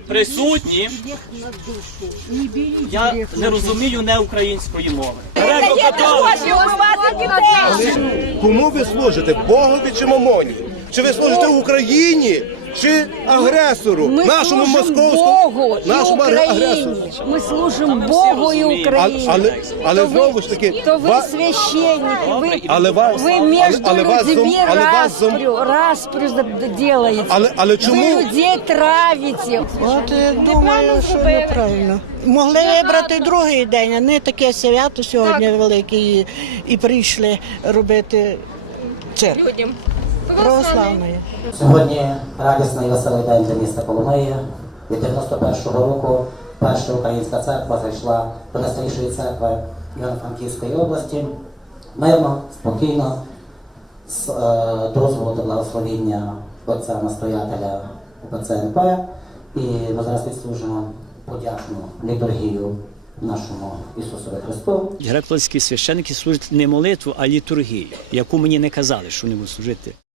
присутні, я не розумію не української мови. Кому ви служите? Богові чи Мамоні? Чи ви служите Україні, чи агресору? Нашому московському, Богу і нашому Україні. Ми служимо Богу і Україні. Але знову ж таки, То ви священники, ви між людьми распрю делаете. Але чому? Ви людей травите. От думаю, що неправильно. Могли вибрати другий день, а не таке свято сьогодні велике і прийшли робити церкву православної. Сьогодні радісний і веселий день для міста Коломиї. Від 91-го року перша українська церква зайшла до найстарішої церкви Івано-Франківської області. Мирно, спокійно, з дозволу та благословіння отця-настоятеля УПЦ МП. І ми зараз відслужимо подячну літургію нашому Ісусові Христу. Греко-католицькі священники служать не молитву, а літургію, яку мені не казали, що вони будуть служити.